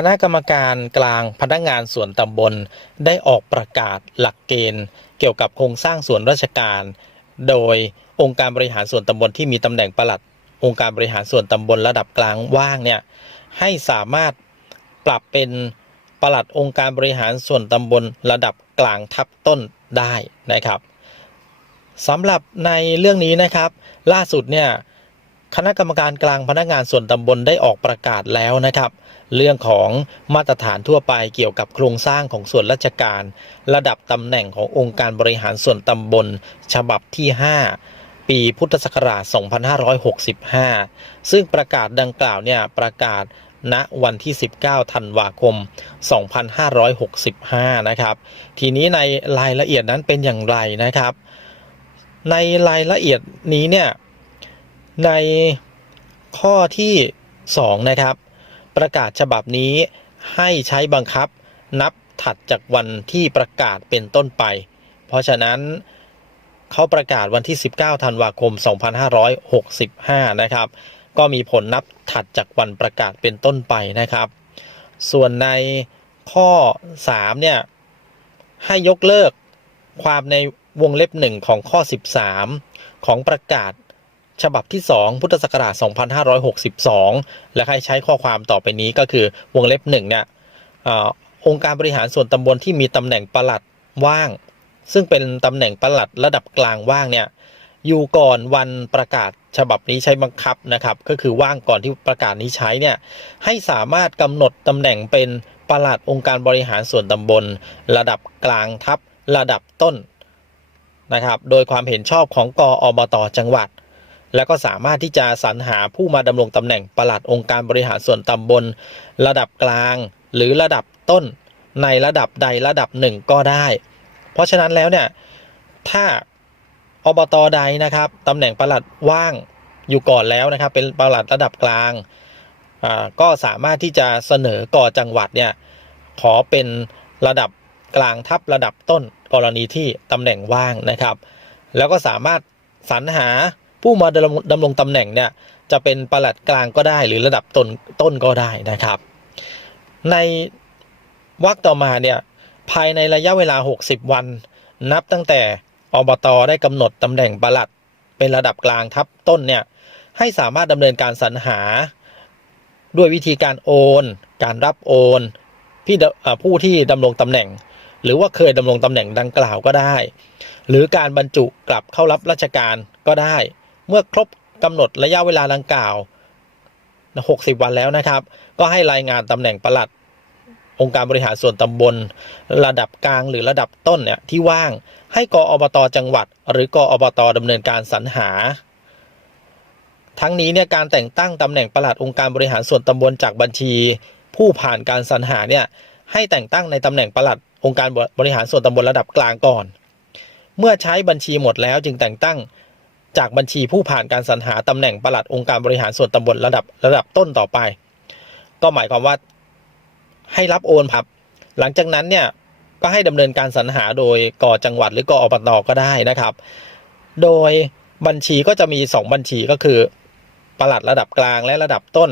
คณะกรรมการกลางพนักงานส่วนตำบล ได้ออกประกาศหลักเกณฑ์ เกี่ยวกับโครงสร้างส่วนราชการ โดยองค์การบริหารส่วนตำบลที่มีตำแหน่งปลัด องค์การบริหารส่วนตำบลระดับกลางว่างเนี่ยให้สามารถปรับเป็นปลัดองค์การบริหารส่วนตำบลระดับกลางทับต้นได้นะครับสำหรับในเรื่องนี้นะครับ ล่าสุดเนี่ยคณะกรรมการกลางพนักงานส่วนตำบลได้ออกประกาศแล้วนะครับ เรื่องของมาตรฐานทั่วไปเกี่ยวกับโครงสร้างของส่วนราชการ ระดับตำแหน่งขององค์การบริหารส่วนตำบล ฉบับที่ 5 ปีพุทธศักราช 2565 ซึ่งประกาศดังกล่าวเนี่ยประกาศณวันที่ 19 ธันวาคม 2565 นะครับ ทีนี้ในรายละเอียดนั้นเป็นอย่างไรนะครับ ในรายละเอียดนี้เนี่ย ในข้อที่ 2 นะครับ ประกาศฉบับนี้ให้ใช้บังคับนับถัดจากวันที่ประกาศเป็นต้นไป เพราะฉะนั้นเขาประกาศวันที่ 19 ธันวาคม 2565 นะครับ ก็มีผลนับถัดจากวันประกาศเป็นต้นไปนะครับ ส่วนในข้อ 3 เนี่ย ให้ยกเลิกความในวงเล็บหนึ่งของข้อ 13 ของประกาศ ฉบับที่ 2 พุทธศักราช 2562 และให้ใช้ข้อความต่อไปนี้ก็คือวงเล็บหนึ่งเนี่ยอาองค์การบริหารส่วนตำบลที่มีตำแหน่งประหลัดว่าง ซึ่งเป็นตำแหน่งประหลัดระดับกลางว่างเนี่ยอยู่ก่อนวันประกาศฉบับนี้ใช้บังคับนะครับ ก็คือว่างก่อนที่ประกาศนี้ใช้เนี่ยให้สามารถกำหนดตำแหน่งเป็นประหลัดองค์การบริหารส่วนตำบล ระดับกลางทับระดับต้นนะครับ โดยความเห็นชอบของกอบตจังหวัด แล้วก็สามารถที่จะสรรหาผู้มาดำรงตำแหน่งประหลัดองค์การบริหารส่วนตำบล ระดับกลาง หรือระดับต้น ในระดับใดระดับหนึ่งก็ได้ เพราะฉะนั้นแล้วเนี่ยถ้าอบตใดนะครับตำแหน่งประหลัดว่างอยู่ก่อนแล้วนะครับ เป็นประหลัดระดับกลางก็สามารถที่จะเสนอก่อจังหวัดเนี่ยขอเป็นระดับกลางทับระดับต้นกรณีที่ตำแหน่งว่างนะครับ แล้วก็สามารถสรรหา ผู้มาดำรงดำรงตำแหน่งเนี่ยจะเป็นประหลัดกลางก็ได้ หรือระดับต้นต้นก็ได้นะครับ ในวรรคต่อมาเนี่ยภายในระยะเวลา 60 วัน นับตั้งแต่อบตได้กำหนดตำแหน่งประหลัดเป็นระดับกลางทับต้นเนี่ยให้สามารถดำเนินการสรรหา ด้วยวิธีการโอน การรับโอนพี่ผู้ที่ดำรงตำแหน่ง หรือว่าเคยดำรงตำแหน่งดังกล่าวก็ได้ หรือการบรรจุกลับเข้ารับราชการก็ได้ เมื่อครบกำหนดระยะเวลาดังกล่าว 60 วันแล้วนะครับ ก็ให้รายงานตำแหน่งประหลัด องค์การบริหารส่วนตำบล ระดับกลางหรือระดับต้นเนี่ยที่ว่างให้กออบตจังหวัด หรือกออบตดำเนินการสรรหา ทั้งนี้เนี่ยการแต่งตั้งตำแหน่งประหลัดองค์การบริหารส่วนตำบลจากบัญชี ผู้ผ่านการสรรหาเนี่ยให้แต่งตั้งในตำแหน่งประหลัดองค์การบริหารส่วนตำบลระดับกลางก่อน เมื่อใช้บัญชีหมดแล้วจึงแต่งตั้ง จากบัญชีผู้ผ่านการสรรหาตำแหน่งปลัดองค์การบริหารส่วนตำบลระดับระดับต้นต่อไป ก็หมายความว่าให้รับโอนครับ หลังจากนั้นเนี่ยก็ให้ดำเนินการสรรหาโดยกอจังหวัดหรือกออบตก็ได้นะครับ โดยบัญชีก็จะมี 2 บัญชีก็คือปลัดระดับกลางและระดับต้น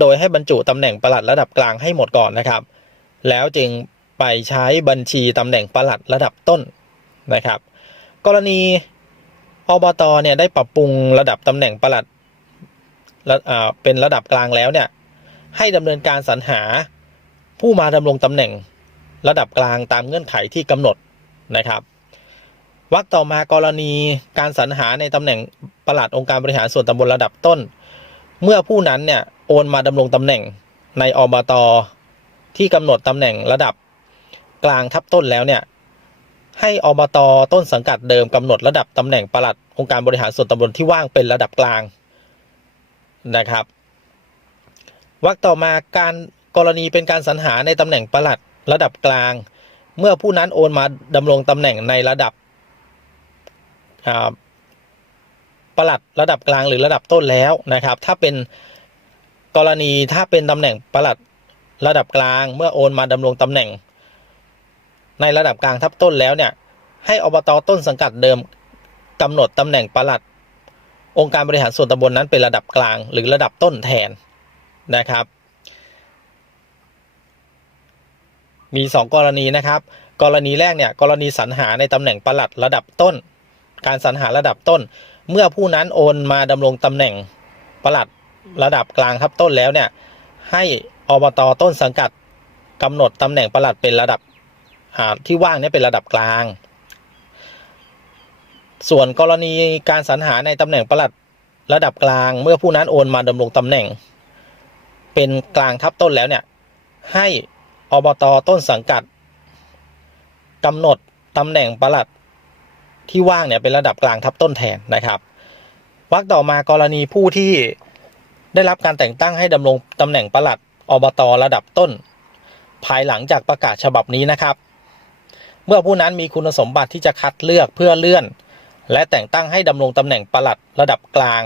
โดยให้บรรจุตำแหน่งปลัดระดับกลางให้หมดก่อนนะครับ แล้วจึงไปใช้บัญชีตำแหน่งปลัดระดับต้นนะครับ กรณี อบตเนี่ยได้ปรับปรุงระดับตำแหน่งปลัดระอ่าเป็นระดับกลางแล้วเนี่ยให้ดำเนินการสรรหาผู้มาดำรงตำแหน่งระดับกลางตามเงื่อนไขที่กำหนดนะครับวรรคต่อมากรณีการสรรหาในตำแหน่งประหลัดองค์การบริหารส่วนตำบลระดับต้น เมื่อผู้นั้นเนี่ยโอนมาดำรงตำแหน่งในอบตที่กำหนดตำแหน่งระดับกลางทับต้นแล้วเนี่ย ให้อบตต้นสังกัดเดิมกำหนดระดับตำแหน่งปลัดองค์การบริหารส่วนตำบลที่ว่างเป็นระดับกลางนะครับวรรคต่อมาการกรณีเป็นการสรรหาในตำแหน่งปลัดระดับกลาง เมื่อผู้นั้นโอนมาดำรงตำแหน่งในระดับอ่าปลัดระดับกลางหรือระดับต้นแล้วนะครับ ถ้าเป็นกรณีถ้าเป็นตำแหน่งปลัดระดับกลาง เมื่อโอนมาดำรงตำแหน่ง ในระดับกลางทับต้นแล้วเนี่ยให้อบตต้นสังกัดเดิมกำหนดตำแหน่งปลัด องค์การบริหารส่วนตำบลนั้นเป็นระดับกลางหรือระดับต้นแทนนะครับ มี 2 กรณีนะครับ กรณีแรกเนี่ยกรณีสรรหาในตำแหน่งปลัดระดับต้น การสรรหาระดับต้น เมื่อผู้นั้นโอนมาดำรงตำแหน่งปลัดระดับกลางทับต้นแล้วเนี่ยให้อบตต้นสังกัดกำหนดตำแหน่งปลัดเป็นระดับ ที่ว่างนี่เป็นระดับกลาง ส่วนกรณีการสรรหาในตำแหน่งประหลัดระดับกลาง เมื่อผู้นั้นโอนมาดำรงตำแหน่ง เป็นกลางทับต้นแล้วเนี่ย ให้อบตต้นสังกัดกำหนดตำแหน่งประหลัดที่ว่างเนี่ยเป็นระดับกลางทับต้นแทนนะครับวรรคต่อมากรณีผู้ที่ได้รับการแต่งตั้งให้ดำรงตำแหน่งประหลัดอบตระดับต้น ภายหลังจากประกาศฉบับนี้นะครับ เมื่อผู้นั้นมีคุณสมบัติที่จะคัดเลือกเพื่อเลื่อน และแต่งตั้งให้ดำรงตำแหน่งปลัดระดับกลาง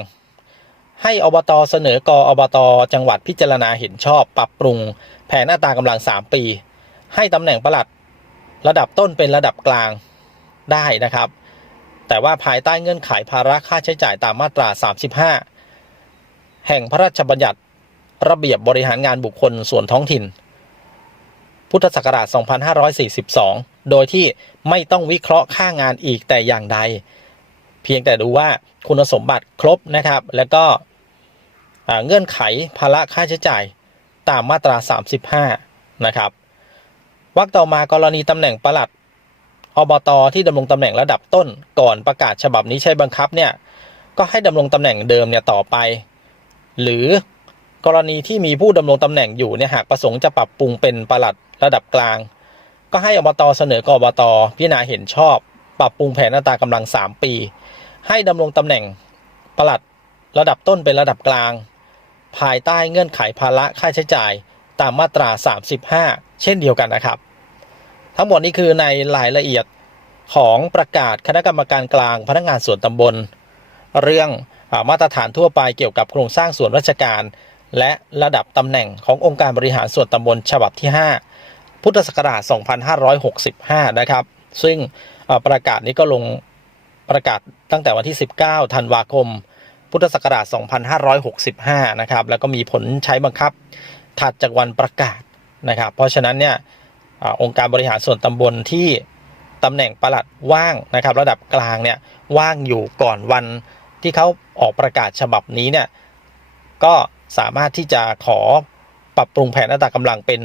ให้อบตเสนอกอบตจังหวัดพิจารณาเห็นชอบ ปรับปรุง แผนหน้าตากำลัง 3 ปี ให้ตำแหน่งปลัดระดับต้นเป็นระดับกลางได้นะครับ แต่ว่าภายใต้เงื่อนไขภาระค่าใช้จ่ายตามมาตรา 35 แห่งพระราชบัญญัติระเบียบบริหารงานบุคคลส่วนท้องถิ่น พุทธศักราช 2542 โดยที่ไม่ต้องวิเคราะห์ค่างานอีกแต่อย่างใด เพียงแต่ดูว่าคุณสมบัติครบนะครับ แล้วก็เงื่อนไขภาระค่าใช้จ่ายตามมาตรา 35 นะครับวรรคต่อมากรณีตำแหน่งประหลัดอบตที่ดำรงตำแหน่งระดับต้นก่อนประกาศฉบับนี้ใช้บังคับเนี่ยก็ให้ดำรงตำแหน่งเดิมเนี่ยต่อไป หรือ กรณีที่มีผู้ดำรงตำแหน่งอยู่เนี่ยหากประสงค์จะปรับปรุงเป็นปลัดระดับกลาง ก็ให้อบตเสนอกอบตพิจารณาเห็นชอบ ปรับปรุงแผนหน้าตากำลัง 3 ปี ให้ดำรงตำแหน่งปลัดระดับต้นเป็นระดับกลาง ภายใต้เงื่อนไขภาระค่าใช้จ่ายตามมาตรา 35 เช่นเดียวกันนะครับ ทั้งหมดนี้คือในรายละเอียดของประกาศคณะกรรมการกลางพนักงานส่วนตำบล เรื่องอมาตรฐานทั่วไปเกี่ยวกับโครงสร้างส่วนราชการ และระดับตำแหน่งขององค์การบริหารส่วนตำบลฉบับที่ 5 พุทธศักราช 2565 นะครับ ซึ่งประกาศนี้ก็ลงประกาศตั้งแต่วันที่ 19 ธันวาคม พุทธศักราช 2565 นะครับ แล้วก็มีผลใช้บังคับถัดจากวันประกาศนะครับ เพราะฉะนั้นเนี่ยอองค์การบริหารส่วนตำบลที่ตำแหน่งประหลัดว่างนะครับ ระดับกลางเนี่ยว่างอยู่ก่อนวันที่เขาออกประกาศฉบับนี้เนี่ยก็ สามารถที่จะขอปรับปรุงแผนอัตรากำลังเป็น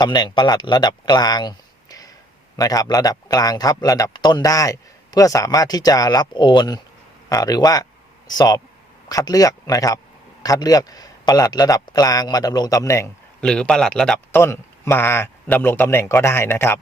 ตำแหน่งประหลัดระดับกลางนะครับ ระดับกลางทับระดับต้นได้ เพื่อสามารถที่จะรับโอนอหรือว่าสอบคัดเลือกนะครับ คัดเลือกประหลัดระดับกลางมาดำรงตำแหน่ง หรือประหลัดระดับต้นมาดำรงตำแหน่งก็ได้นะครับ